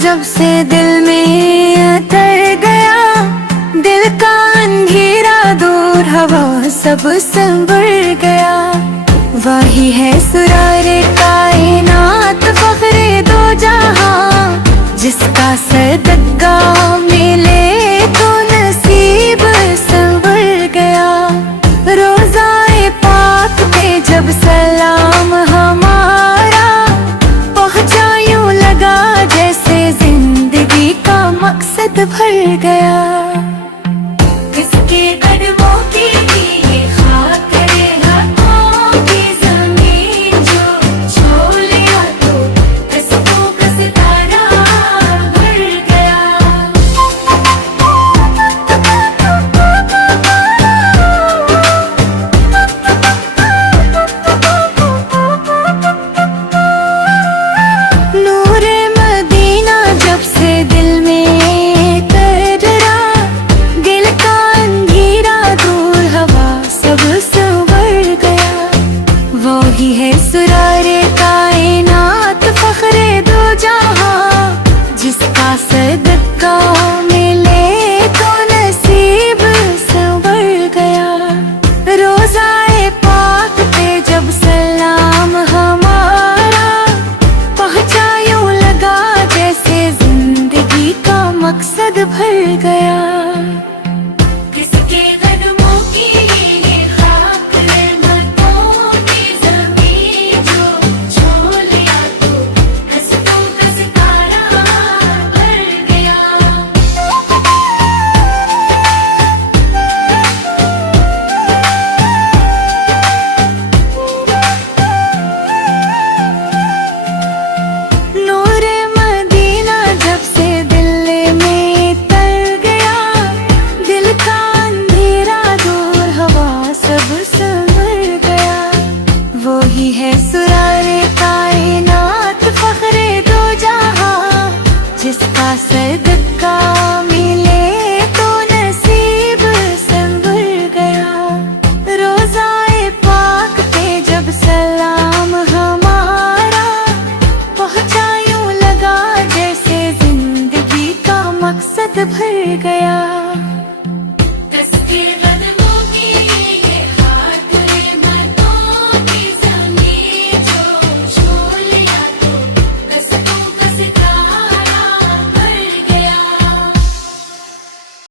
जब से दिल में उतर गया, दिल का अंधेरा दूर हवा सब संभल गया। वही है सुरारे कायनात फख्रे दो जहां, जिसका सदका मिले तो नसीब संभल गया। रोज़ाए पाक पे जब सलाम हमारा पहुंचा, यूं लगा जैसे जिंदगी का मकसद भर गया।